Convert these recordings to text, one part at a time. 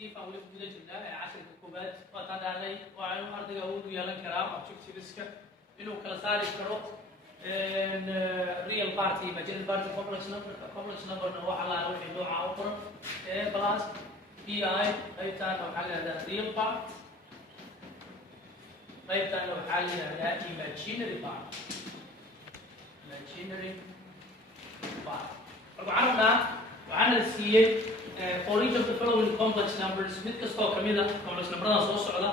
كيف أقول لك بدأ جدا 10 كوبات وطبعا علي وعلى أرض جهود ويلا كلام objectives إنه كلا صار يكرر إن real party مجال party complex number نوع على نوع أوبر بلاس بي أي تان وحاجة هذا real part تان وحاجة هذا imaginary part وعنا السيء for each of the following complex numbers mid kastoo kamida complex numberada soo socda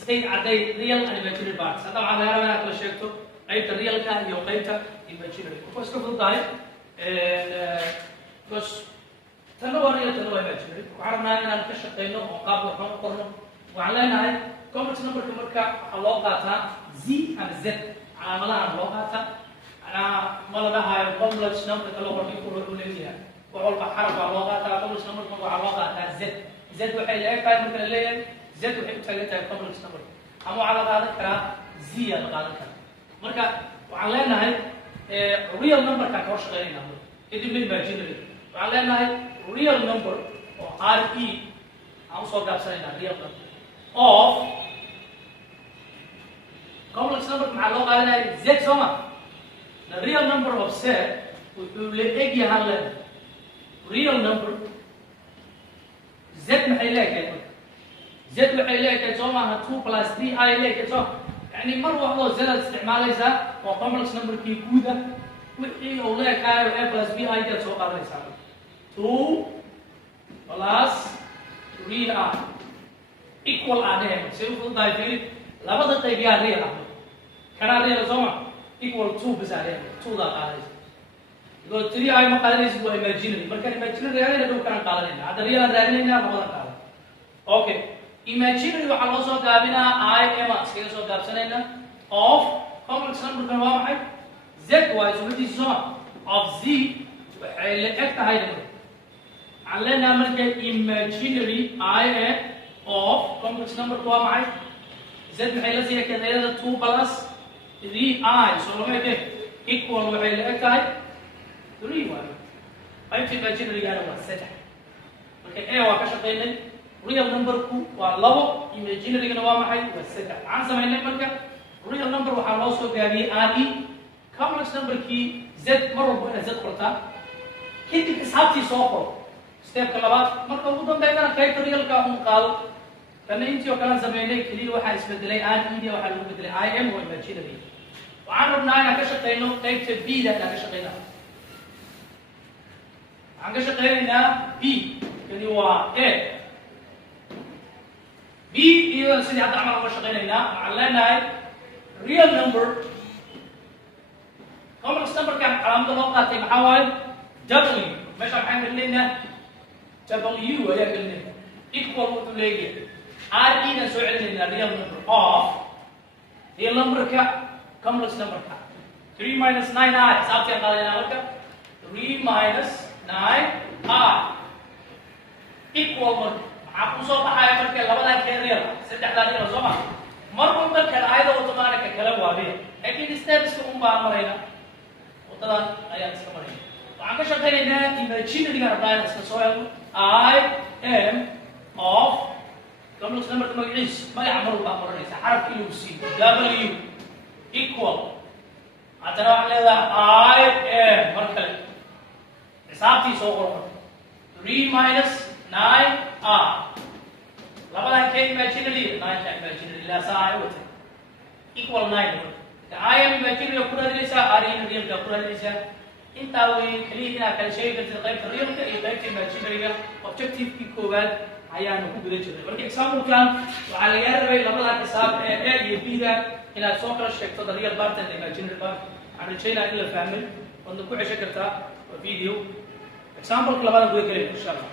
state caday real and imaginary parts hadda waxaa laga rabaa inaad kala sheegto qaybta realka iyo qaybta imaginary waxay iska fududahay because tan waa real tan waa imaginary waxaan rabnaa inaan ka shaqeyno oo qaab waxaan u qorno waxaan leenahay complex numberka marka waxaa loo qaataa z and z calaamadaha loo qaataa ma laga hayo complex number kala qornay ku leeyahay وعول بحرف على قبل نمبر مرة على قاعدة زد وحي الأكبر مثل الليل زد وحي بتلاقيها قبل نمبر أما على قاعدة كرا زي على قاعدة كرا مركا وعلينا هاي real number كاكوش غيرنا إذا من imaginary وعلينا هاي real number أو RE أو صوت قابسنا real number of complex number مع اللغة هاي زد سما the real number of set واللي هلا real number z maxay leeyahay z waxay leeyahay Soomaha 2 plus 3 ay leeyahay soo yani mar waxdo z isticmaalaysa oo complex number kii guuda wixii uu leeyahay a plus b ay ka soo qaadaysa 2 plus 3 equal aadeen si uu daayay labada qayb yaa real ah kana real Soomaa equal 2 bisaareen 2 da qaadaysa لو تري أي مقالة يسوى imaginary، مركان imaginary هذا اللي كان قالنا، هذا real هذا اللي نحن ما قالنا. أوكي، imaginary وحنا صار قابلنا I M S كذا صار قابلنا of complex number كان واحد z y سوى دي صار of z اللي أكتر هاي ده. علينا مركان imaginary I M of complex number كوا واحد z محيلا زي كذا هذا 2 plus 3 I سوى ما كده equal وحيلا أكتر 3 واحد. قيمة imaginary قالوا واحد سجح. لكن إيه واقع شقينا real number كو والله imaginary قالوا واحد وسجح. عن زماننا مركا real number وحلوسه قابي RE complex number كي z مرة بقى z قرطة. كده كسبتي صوفه. step كلابات مركا وضم دايما كيف real كهم قال. فما أنتي وكلام زماننا كليل واحد اسمه دلي RE ده واحد اسمه دلي IM هو imaginary. وعرفنا أنا كشقينا كيف B ده أنا كشقينا. عن شقينا B اللي هو A B إذا سيدي حتى عمل أول شقينا علينا real number complex number كان علامة الوقت محاول W مش عم حنقول لنا W ويا قلنا equal وتلاقي RE نسوي لنا real number of real number كا complex number كا 3 minus 9 I سابتي قالنا وكا 3 minus 9 I equal one. Aku so tahay marka labada real saddexda real soma markuu marka ayada automatic kala waabe laakiin steps ku baa marayna wadada ayaa iska maray waxaan ka shaqeynaa imaginary garabaan iska soo helo I am of complex number magaciis magac mar baa maraysa xarafkii uu si w equal hadana waxaan leedahay I am marka حسابتي صغر 3 minus 9 R لبلا كي imaginary 9 كي imaginary لا ساعة وتر equal 9 the I am imaginary كورا ليسا R in real كورا ليسا انت وين خلينا كل شيء قلت قيمة real كي قيمة imaginary objective في كوبات هيا نقول بلجنة ولكن example كان وعلى يربي لبلا حساب A يبيدا إلى سوكر الشيء تقدر real part and imaginary part عمل شيء لا إلا فاهمين ونقول عشان كرتا فيديو example كلامنا بقول كلام إن شاء الله